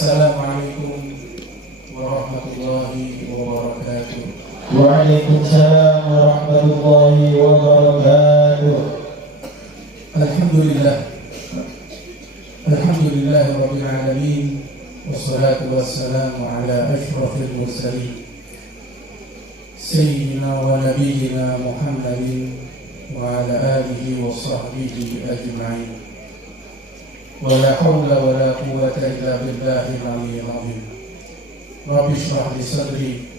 Assalamualaikum warahmatullahi wabarakatuh. Waalaikumsalam warahmatullahi wabarakatuh. Alhamdulillah rabbil alamin, wassalatu wassalamu ala asyrafil mursalin sayyidina wa nabiyyina Muhammadin wa ala alihi wa sahbihi ajma'in. Wa la hawla wa la quwwata illa billahil aliyyil azim. Rabbi shrah li sadri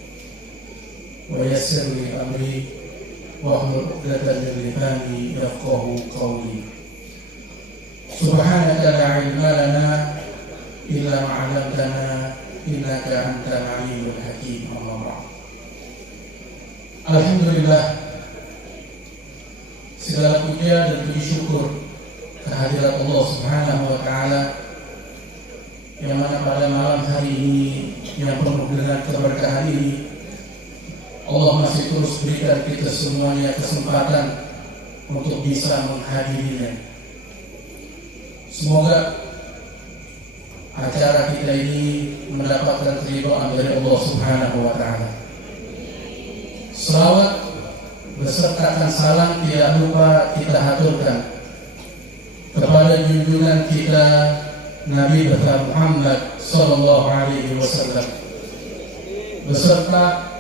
wa yassir li amri wahlul 'uqdatam min lisani yafqahu qawli. Subhanaka la ilma lana illa ma 'allamtana innaka antal alimul hakim. Amma ba'd. Alhamdulillah, segala puja dan puji syukur kehadirat Allah Subhanahu wa taala yang mana pada malam hari ini yang penuh dengan keberkahan ini Allah masih terus berikan kita semuanya kesempatan untuk bisa menghadirinya. Semoga acara kita ini mendapatkan keridhaan dari Allah Subhanahu wa taala. Selawat besertakan salam tidak lupa kita haturkan kepada junjungan kita Nabi besar Muhammad sallallahu alaihi wasallam beserta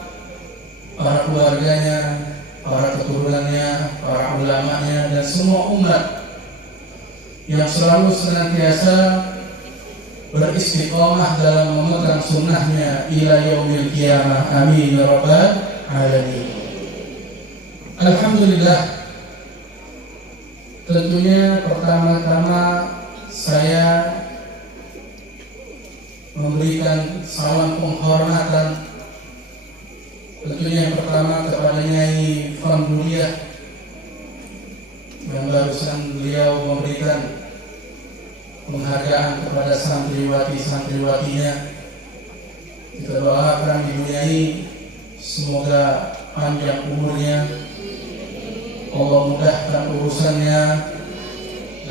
para keluarganya, para keturunannya, para ulamanya dan semua umat yang selalu senantiasa beristiqomah dalam memegang sunnahnya ila yaumil qiyamah. Amin ya rabbal alamin. Alhamdulillah, tentunya pertama-tama saya memberikan salam penghormatan tentunya yang pertama kepada Nyai Famduliah yang barusan beliau memberikan penghargaan kepada santriwati-santriwatinya. Kita doakan Ibu Nyai semoga panjang umurnya, Allah mudahkan urusannya,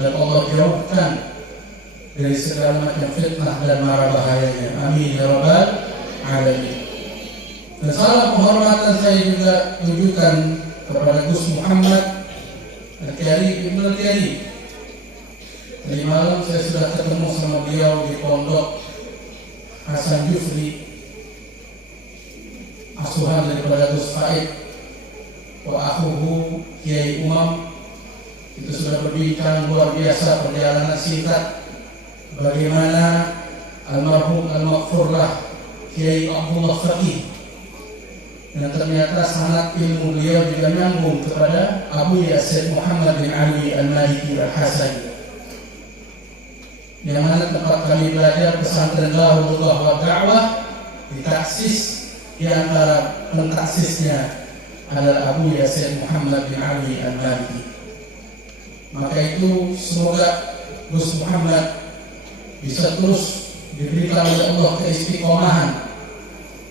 dan Allah jauhkan dari segala macam fitnah dan mara bahayanya. Amin ya rabbal alamin. Dan salam penghormatan saya juga tujukan kepada Gus Muhammad Al-Kyari Ibn Al-Kyari. Tadi malam saya sudah ketemu sama beliau di Pondok Hasan Jufri, asuhan daripada Gus Faid wa akhuhu Kiai Umam. Itu sudah berbincang luar biasa perjalanan singkat bagaimana almarhum al-maghfurlah Kiai Abdullah Faqih, dan ternyata sanad ilmu beliau juga nyambung kepada Abu Yasir Muhammad bin Ali Al-Maliki Al-Hasani, yang mana tempat kami belajar pesantren Darullah wa Da'wah ditaksis, di antara pentaksisnya adalah Abu Yasir Muhammad bin Ali Al-Maliki. Maka itu semoga Gus Muhammad bisa terus diberikan oleh Allah keistiqomahan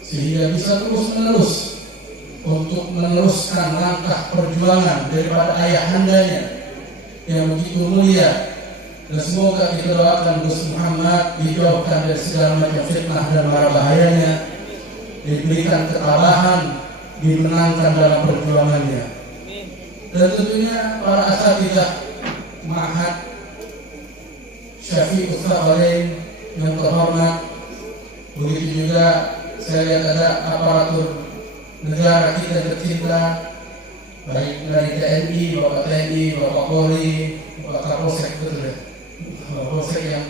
sehingga bisa terus menerus untuk meneruskan langkah perjuangan daripada ayahandanya yang begitu mulia. Dan semoga kita doakan Gus Muhammad dijauhkan dari segala macam fitnah dan mara bahayanya, diberikan ketabahan, dimenangkan dalam perjuangannya. Dan tentunya para asatidzah Ma'had Syafi'i Ustaz yang terhormat, begitu juga saya lihat ada aparatur negara kita tercinta, baik dari TNI, Bapak TNI, Bapak Polri, Bapak Kapolsek, betul ya, Kapolsek yang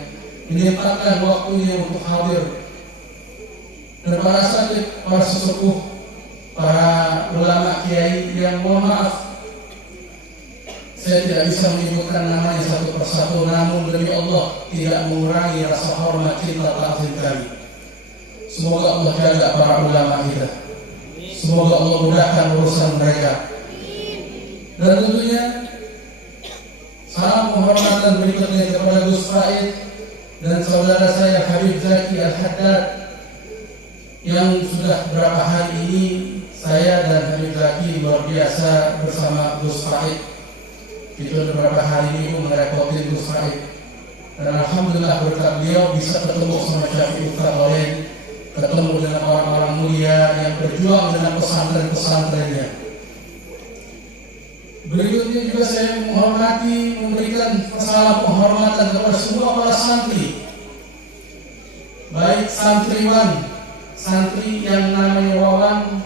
menyempatkan waktunya untuk hadir, dan para asatidz, para sesepuh, para ulama kiai yang mohon maaf saya tidak bisa menyebutkan namanya satu persatu, namun demi Allah tidak mengurangi rasa hormat cinta takzim kami. Semoga Allah jaga para ulama kita, semoga Allah mudahkan urusan mereka. Dan tentunya salam penghormatan berikutnya kepada Gus Faid dan saudara saya Habib Zaki Al-Haddad, yang sudah beberapa hari ini saya dan Habib Zaki luar biasa bersama Gus Faid. Itu beberapa hari ini merepoti Gus Faid, Dan alhamdulillah berkat beliau bisa ketemu sama Syafi'i Fadhalain, ketemu dengan orang-orang mulia yang berjuang dengan pesantren-pesantrennya. Berikutnya juga saya menghormati, memberikan salam penghormatan kepada semua para santri, baik santriwan, santri yang namanya Wawan,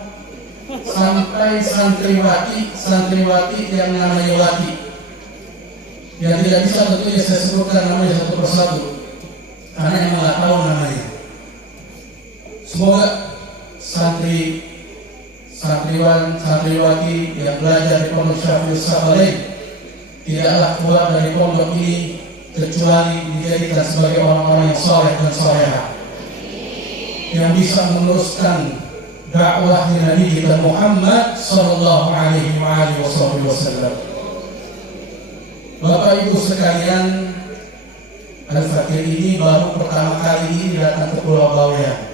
sampai santriwati yang namanya Wati. Yang tidak bisa tentunya saya sebutkan namanya satu persatu, karena yang nggak tahu namanya. Semoga santriwan, santriwati yang belajar di Pondok Syafi'i Fadhalain tidaklah keluar dari pondok ini kecuali dijadikan sebagai orang-orang yang saleh dan salehah, yang bisa meneruskan dakwah Nabi kita Muhammad sallallahu alaihi wasallam. Bapak Ibu sekalian, Al-Fakir ini baru pertama kali ini datang ke Pulau Bawean.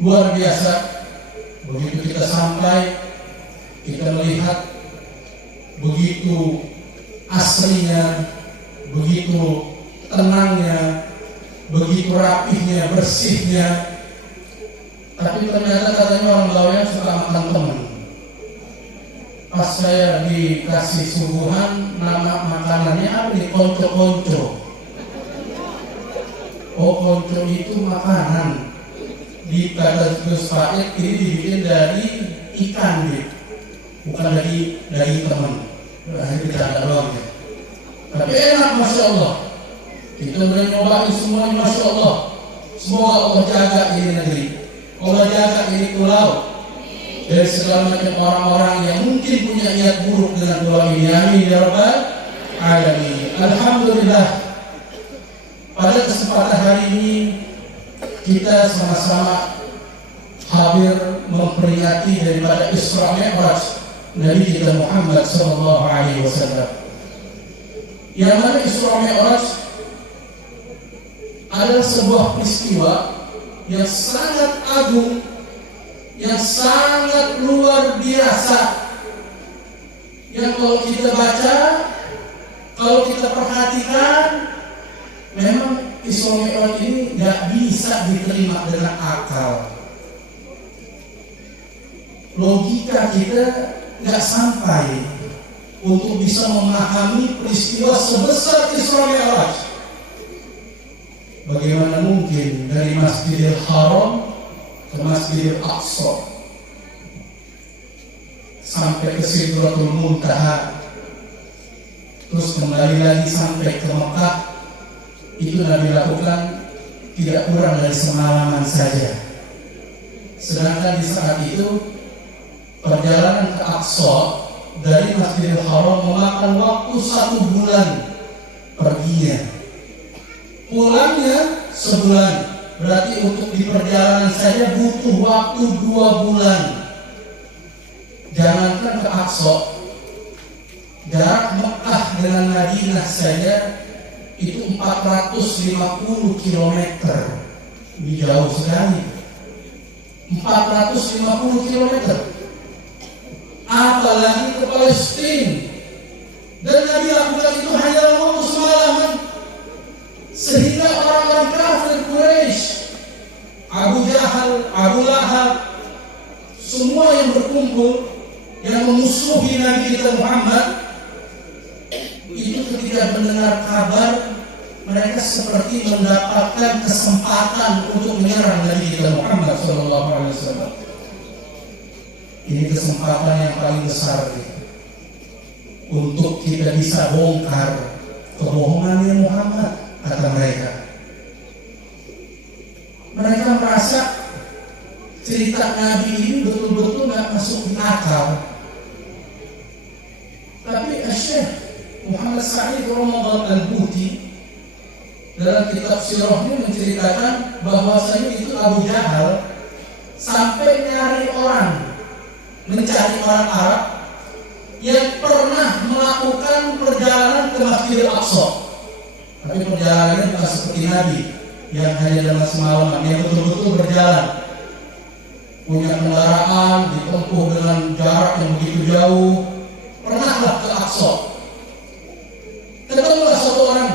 Luar biasa, begitu kita sampai, kita melihat begitu aslinya, begitu tenangnya, begitu rapihnya, bersihnya. Tapi ternyata katanya orang Bawean suka makan teman. Pas saya dikasih suguhan, nama makanannya apa nih? Konco-konco. Oh, konco itu makanan. Di kata Gus Faid ini dibikin dari ikan, gitu. Bukan dari teman. Ini bercanda doang ya. Tapi enak, Masya Allah. Kita udah nyobain semuanya, Masya Allah. Semoga Allah jaga ini negeri, Allah jaga ini pulau dari segala macam orang-orang yang mungkin punya niat buruk dengan pulau ini. Amin ya rabbal alamin. Alhamdulillah, pada kesempatan hari ini kita sama-sama hadir memperingati daripada Isra Mi'raj Nabi kita Muhammad sallallahu alaihi wasallam. Yang mana Isra Mi'raj adalah sebuah peristiwa yang sangat agung, yang sangat luar biasa, yang kalau kita baca, kalau kita perhatikan, memang Isra Mi'raj ini nggak bisa diterima dengan akal. Logika kita nggak sampai untuk bisa memahami peristiwa sebesar Isra Mi'raj. Bagaimana mungkin dari Masjidil Haram ke Masjidil Aqsa sampai ke Sidratul Muntaha, terus kembali lagi sampai ke Mekah, itu Nabi lakukan tidak kurang dari semalaman saja. Sedangkan di saat itu perjalanan ke Aqsa dari Masjidil Haram memakan waktu 1 bulan perginya, pulangnya sebulan. Berarti untuk di perjalanan saja butuh waktu 2 bulan. Jangankan ke Aqsa, jarak Mekah dengan Madinah saja itu 450 km. Ini jauh sekali. 450 km. Apalagi ke Palestina. Dan Nabi lakukan itu hanya waktu semalaman. Sehingga orang-orang kafir Quraisy, Abu Jahal, Abu Lahab, semua yang berkumpul yang memusuhi Nabi kita Muhammad, itu ketika mendengar kabar, mereka seperti mendapatkan kesempatan untuk menyerang Nabi kita Muhammad SAW. Ini kesempatan yang paling besar untuk kita bisa bongkar kebohongannya Muhammad, kata mereka. Mereka merasa cerita Nabi ini betul-betul nggak masuk di akal. Tapi Syekh Muhammad Sa'id Ramadan Al-Buti dalam kitab sirahnya menceritakan bahwasanya itu Abu Jahal sampai nyari orang, mencari orang Arab yang pernah melakukan perjalanan ke Masjidil Aqsa. Tapi perjalanannya bukan seperti Nabi yang hanya dalam semalaman, yang betul-betul berjalan, punya kendaraan, ditempuh dengan jarak yang begitu jauh. Pernahlah ke Aqsa. Ketemulah satu orang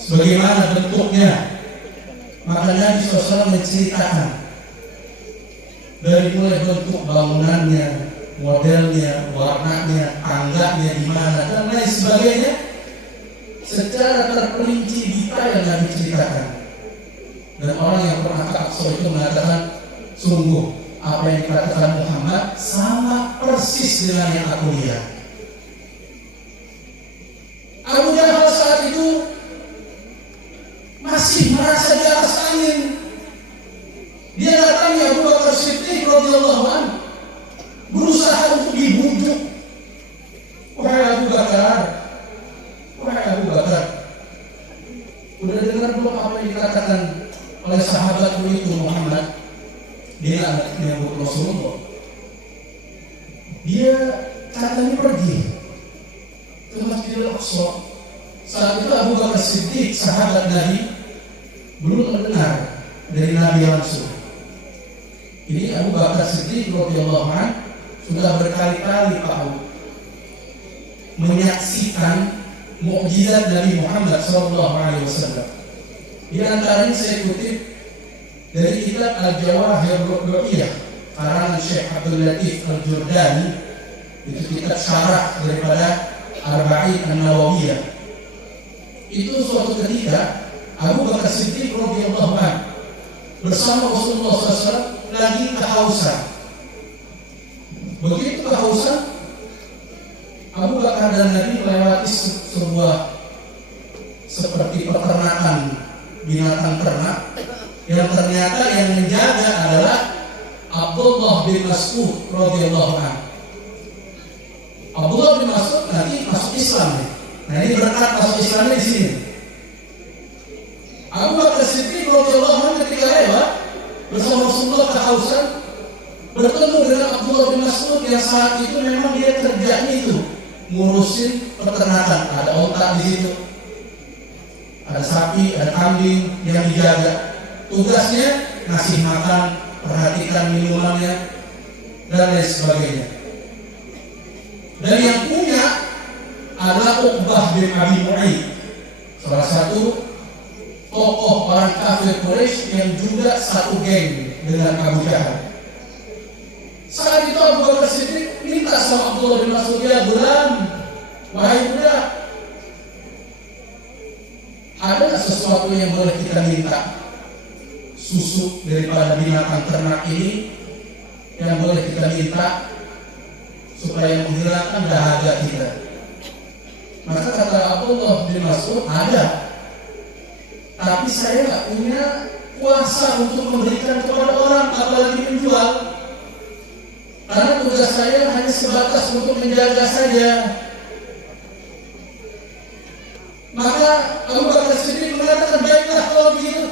sebagaimana bentuknya. Maka Nabi SAW menceritakan dari mulai bentuk bangunannya, modelnya, warnanya, tangganya di mana dan lain sebagainya secara terperinci detail Nabi ceritakan. Dan orang yang pernah ke Aqsa itu mengatakan, sungguh apa yang dikatakan Muhammad sama persis dengan yang aku lihat. Abu Jahal saat itu masih merasa di atas angin. Dia datangi Abu Bakar Siddiq radhiyallahu anhu, berusaha untuk dibujuk. Wahai Abu Bakar, udah dengar belum apa yang dikatakan oleh sahabatmu itu Muhammad? Dia anaknya Rasulullah. Dia katanya pergi ke Masjidil Aqsa. Saat itu Abu Bakar Siddiq, sahabat Nabi, belum mendengar dari Nabi langsung. Ini Abu Bakar Siddiq radhiyallahu anhu sudah berkali-kali menyaksikan mukjizat Nabi Muhammad SAW. Di antaranya saya kutip dari kitab Al-Jawahir Ru'iyah karangan Syekh Abdul Latif Al-Jurdani. Itu kitab syarah daripada Arba'in An-Nawawiyah. Itu suatu ketika Abu Bakar Siddiq radhiyallahu anhu bersama Rasulullah SAW lagi kehausan. Begitu kehausan, Abu Bakar dan Nabi melewati sebuah seperti peternakan binatang ternak yang ternyata yang menjaga adalah Abdullah bin Mas'ud radhiyallahu anhu. Abdullah bin Mas'ud nanti masuk Islam. Nah ini berkat masuk Islamnya di sini. Abu Bakar Siddiq radhiyallahu anhu ketika lewat bersama Rasulullah kehausan bertemu dengan Abdullah bin Mas'ud yang saat itu memang dia kerjanya itu ngurusin peternakan. Ada onta di situ, ada sapi, ada kambing yang dijaga. Tugasnya ngasih makan, perhatikan minumannya dan lain sebagainya. Dan yang punya adalah Uqbah bin Abi Mu'ayyid, salah satu tokoh orang kafir Quraisy yang juga satu geng dengan Abu Jahal. Saat itu Abu Bakar Siddiq minta sama Abdullah bin Mas'ud, ya gulam, wahai budak, ada sesuatu yang boleh kita minta? Susu daripada binatang ternak ini yang boleh kita minta supaya menghilangkan dahaga kita. Maka kata Abdullah bin Mas'ud, ada, tapi saya nggak punya kuasa untuk memberikan kepada orang, apalagi menjual. Karena tugas saya hanya sebatas untuk menjaga saja. Maka Abu Bakar Siddiq mengatakan, baiklah kalau begitu.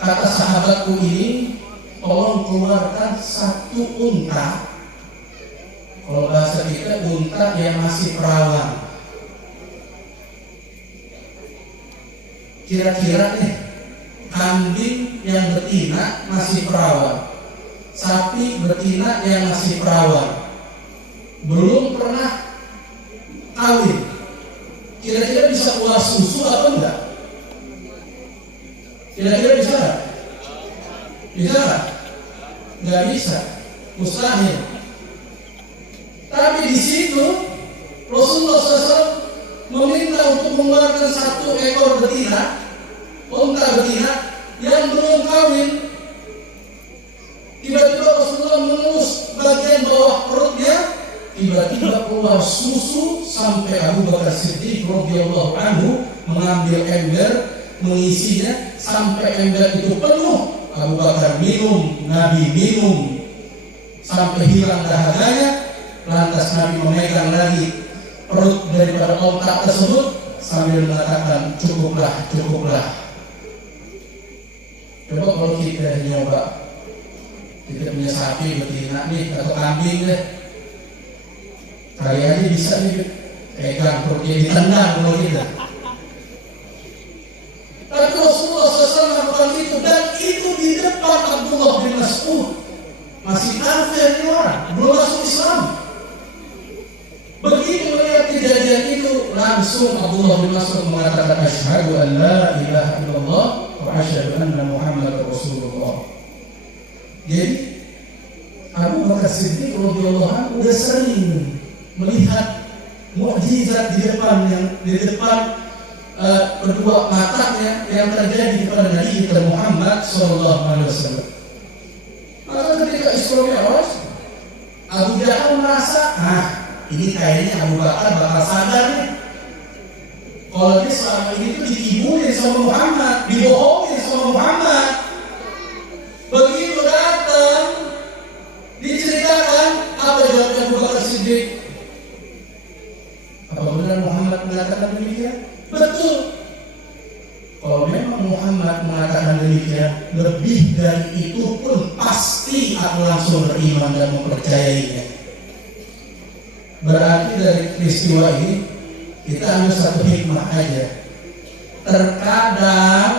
Kata sahabatku ini, tolong keluarkan satu unta. Kalau bahasa kita, unta yang masih perawan. Kira-kira nih, kambing yang betina masih perawan, sapi betina yang masih perawan, belum pernah kawin. Kira-kira bisa keluar susu atau enggak? Kira-kira bisa enggak? Bisa enggak? Enggak bisa, mustahil. Tapi di situ Rasulullah SAW meminta untuk mengeluarkan satu ekor betina, unta betina yang belum kawin. Tiba-tiba Rasulullah mengelus bagian bawah perutnya, tiba-tiba keluar susu sampai Abu Bakar Siddiq radhiyallahu anhu mengambil ember, mengisinya sampai ember itu penuh. Abu Bakar minum, Nabi minum sampai hilang dahaganya. Lantas Nabi memegang lagi perut daripada onta tersebut sambil mengatakan, cukuplah, cukuplah. Coba kalau kita nyoba, kita punya sapi betina nih atau kambing deh, kali aja bisa nih pegang perutnya, ditendang kalau kita. Tapi Rasulullah SAW melakukan itu, dan itu di depan Abdullah bin Mas'ud. Masih kafir ini orang, belum masuk Islam. Begitu melihat kejadian itu, langsung langsung Abdullah bin Mas'ud mengatakan asyhadu an la ilaha illallah wa asyhadu anna Muhammadar Rasulullah. Jadi Abu Bakar Siddiq radhiyallahu anhu udah sering melihat mukjizat di depan kedua matanya yang terjadi kepada Nabi kita Muhammad sallallahu alaihi wasallam. Maka ketika Isra Mi'raj, Abu Jahal merasa, ini kayaknya Abu Bakar bakal sadar nih. Kalau dia selama ini tuh dikibulin sama Muhammad, dibohongin sama Muhammad. Begitu datang, diceritakan apa jawabnya Abu Bakar Siddiq. Apa benar Muhammad mengatakan demikian? Betul. Kalau memang Muhammad mengatakan demikian, lebih dari itu pun pasti aku langsung beriman dan mempercayainya. Berarti dari peristiwa ini kita ambil satu hikmah aja. Terkadang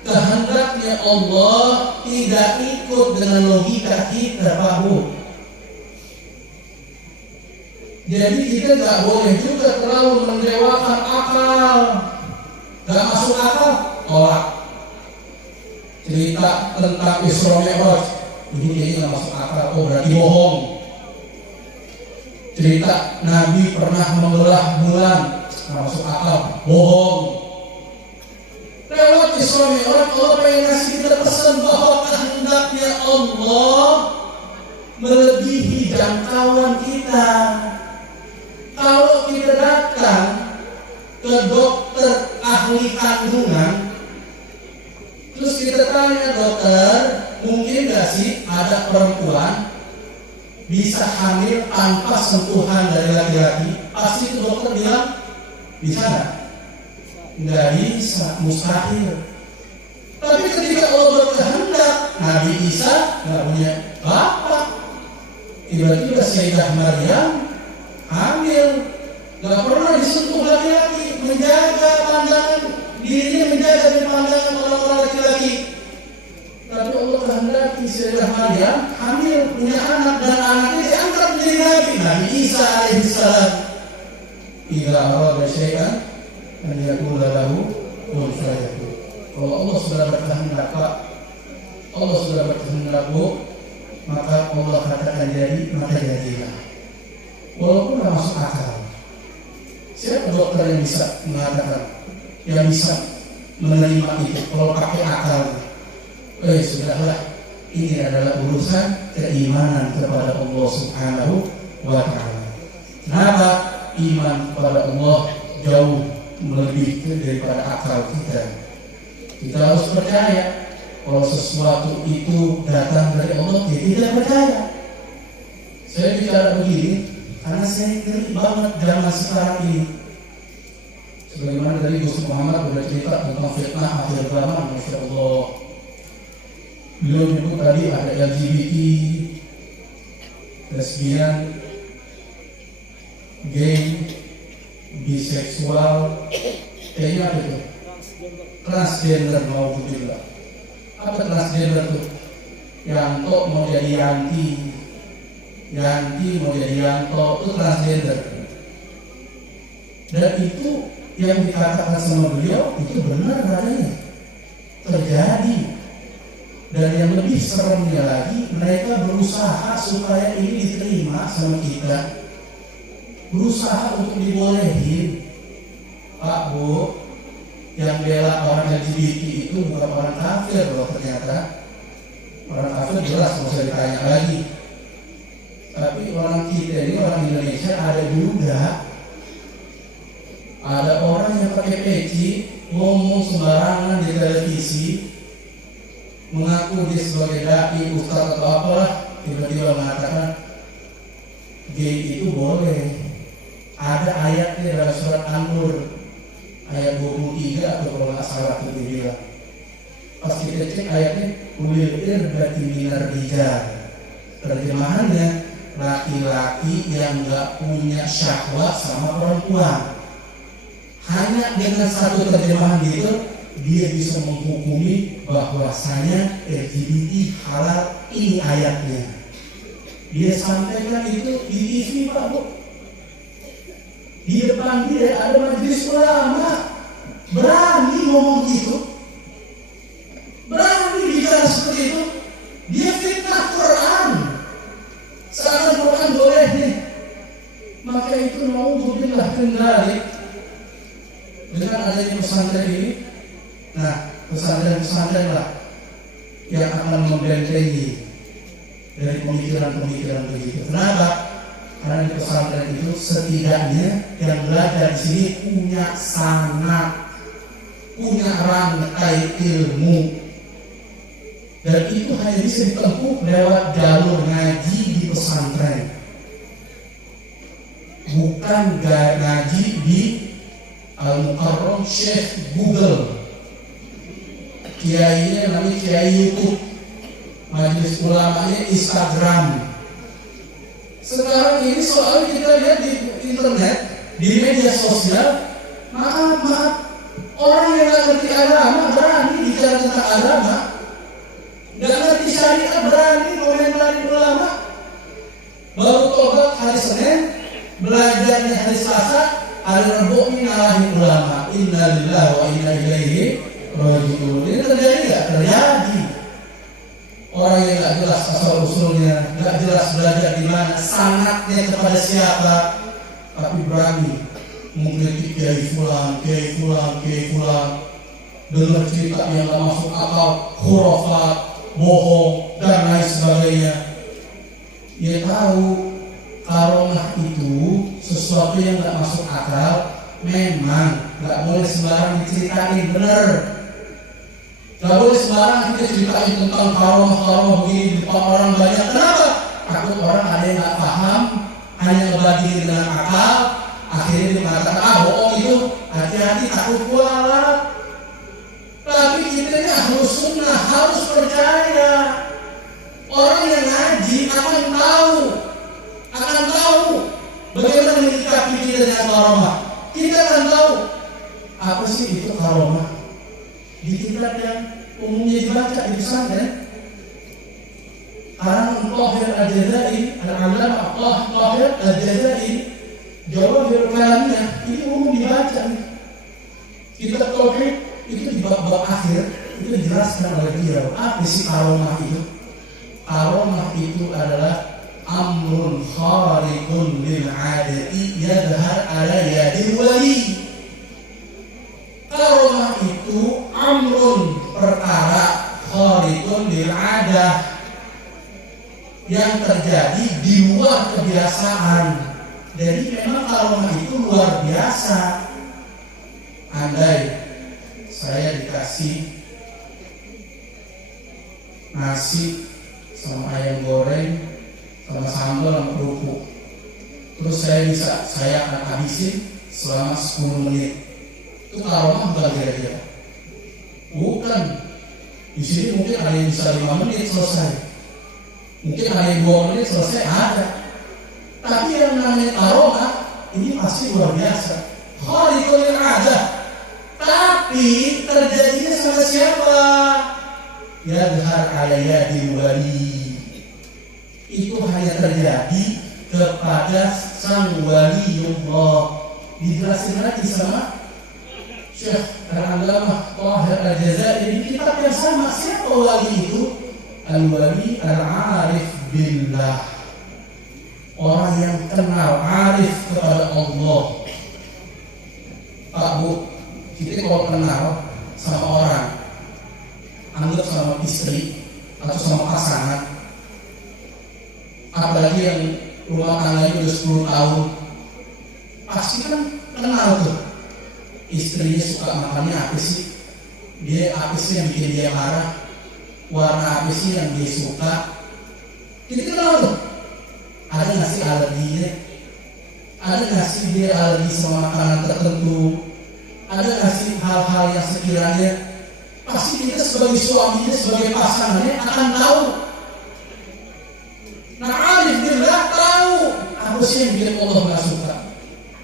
kehendaknya Allah tidak ikut dengan logika kita, Pak Bu. Jadi kita nggak boleh juga terlalu mendewakan akal. Nggak masuk akal, tolak. Cerita tentang Isra Mi'raj, ini kayaknya nggak masuk akal. Oh berarti bohong. Cerita Nabi pernah membelah bulan, nggak masuk akal, bohong. Lewat Isra Mi'raj, Allah pengen ngasih kita pesan bahwa kehendaknya Allah melebihi jangkauan kita. Kalau kita datang ke dokter ahli kandungan, terus kita tanya, dokter, mungkin gak sih ada perempuan bisa hamil tanpa sentuhan dari laki-laki? Pasti itu dokter bilang, bisa gak? Nggak bisa, mustahil. Tapi ketika Allah berkehendak, Nabi Isa nggak punya bapak, tiba-tiba Sayyidah Maryam hamil, nggak pernah disentuh laki-laki, menjaga pandangan dirinya, menjaga dari pandangan orang-orang laki-laki. Tapi Allah kehendaki Sayyidah Maryam hamil, punya anak, dan anaknya diangkat menjadi Nabi, Nabi Isa alaihissalam. Idza arada syai'an an yaqula lahu kun fayakun. Kalau Allah sudah berkehendak, Pak, Allah sudah berkehendak, Bu, maka Allah katakan jadi, maka jadilah. Walaupun tidak masuk akal. Siapa dokter yang bisa mengatakan, yang bisa menerima itu? Kalau pakai akal, sudahlah. Ini adalah urusan keimanan kepada Allah Subhanahu wa Ta'ala. Kenapa? Iman kepada Allah jauh melebihi daripada akal kita. Kita harus percaya kalau sesuatu itu datang dari Allah, kita tidak percaya. Saya bicara begini karena saya ngeri banget zaman sekarang ini. Sebagaimana tadi Gus Muhammad sudah cerita tentang fitnah akhir zaman, Masya Allah. Beliau menyebut tadi ada LGBT, lesbian, gay, biseksual, kayaknya apa itu? Transgender mau juga. Apa transgender tuh? Yanto mau jadi Yanti, Yanti mau jadi Yanto, itu transgender. Dan itu yang dikatakan sama beliau itu benar adanya, terjadi. Dan yang lebih seremnya lagi, mereka berusaha supaya ini diterima sama kita, berusaha untuk dibolehin. Pak, Bu, yang bela orang LGBT itu bukan orang kafir loh ternyata. Orang kafir jelas nggak usah ditanya lagi. Tapi orang kita ini, orang Indonesia, ada juga ada orang yang pakai peci, ngomong sembarangan di televisi, mengaku dia sebagai dai, ustaz atau apalah, tiba-tiba mengatakan gay itu boleh. Ada ayatnya dalam surat An-Nur ayat 23 atau kalau nggak salah itu dibilang. Pas kita cek ayatnya, ulil irbati minar rijal. Terjemahannya, laki-laki yang nggak punya syahwat sama perempuan. Hanya dengan satu terjemahan gitu, dia bisa menghukumi bahwasanya LGBT halal. Ini ayatnya. Dia sampaikan itu di TV, Pak, Bu. Di depan dia ada majelis ulama, berani ngomong gitu, berani bicara seperti itu. Dia fitnah Quran, seakan Quran boleh nih. Maka itu naudzubillah kendali dengan adanya pesantren ini. Nah, pesantren lah yang akan membentengi dari pemikiran-pemikiran begitu. Kenapa? Karena di pesantren itu setidaknya yang belajar di sini punya rantai ilmu, dan itu hanya bisa ditempuh lewat jalur ngaji di pesantren, bukan ngaji di Al-Mukarram Syekh Google. Kiainya namanya kiai YouTube, majelis ulamanya Instagram. Sekarang ini soal kita lihat di internet, di media sosial, maaf, orang yang nggak ngerti agama berani bicara tentang agama, nggak ngerti syariat berani komentari ulama. Baru tobat hari Senin, belajarnya hari Selasa, hari Rabu nyalahin ulama. Innalillahi wa inna ilaihi raji'un. Ini terjadi nggak? Terjadi. Orang yang nggak jelas asal usulnya, nggak jelas belajar di mana, sanatnya kepada siapa, tapi berani mengkritik kiai fulan, dengar cerita yang nggak masuk akal, khurafat, bohong dan lain sebagainya. Dia tahu karomah itu sesuatu yang nggak masuk akal, memang nggak boleh sembarang diceritain, bener. Gak boleh sembarang kita ceritain tentang karomah begini di depan orang banyak. Kenapa? Takut orang ada yang gak paham, hanya ngebagi dengan akal, akhirnya dia mengatakan, bohong itu, hati-hati, takut kualat. Tapi kita ini harus sunnah, harus percaya. Orang yang ngaji akan tahu bagaimana menyikapi kita dengan karomah. Kita akan tahu apa sih itu karomah. Di kitab yang umumnya dibaca di pesantren, Karang Thahir Al-Jazairi, Al-Allamah Thahir Al-Jazairi, Jawahirul Kalamiyah, ini umum dibaca nih. Kitab Tauhid itu di bab akhir itu dijelaskan oleh beliau. Apa sih karomah itu? Karomah itu adalah amrun khariqun lil 'adati yadhhar ala yadil wali. Karomah itu amrun, perkara, khariqun lil 'adah, yang terjadi di luar kebiasaan. Jadi memang karomah itu luar biasa. Andai saya dikasih nasi sama ayam goreng sama sambal sama kerupuk, terus saya akan habisin selama 10 menit. Itu karomah bukan kira-kira? Bukan. Di sini mungkin ada yang bisa 5 menit selesai, mungkin ada yang 2 menit selesai, ada. Tapi yang namanya karomah ini pasti luar biasa. Khariqul adah. Tapi terjadinya sama siapa? Yadhhar ala yadil wali. Itu hanya terjadi kepada sang waliullah. Dijelasin lagi sama Syekh Al-Allamah Thahir Al-Jazairi di kitab yang sama. Siapa wali itu? Al-wali al-arif billah, orang yang kenal, arif kepada Allah. Pak Bu, kita kalau kenal sama orang, anggap sama istri atau sama pasangan, apalagi yang rumah tangganya udah 10 tahun, pasti kan kenal tuh. Istrinya suka makannya apa sih? Dia apa sih yang bikin dia marah? Warna apa sih yang dia suka? Kita kenal tuh. Ada nggak sih alerginya? Ada nggak sih dia alergi sama makanan tertentu? Ada nggak sih hal-hal yang sekiranya pasti kita sebagai suaminya, sebagai pasangannya akan tahu. Nah, alif billah tahu apa sih yang bikin Allah nggak suka.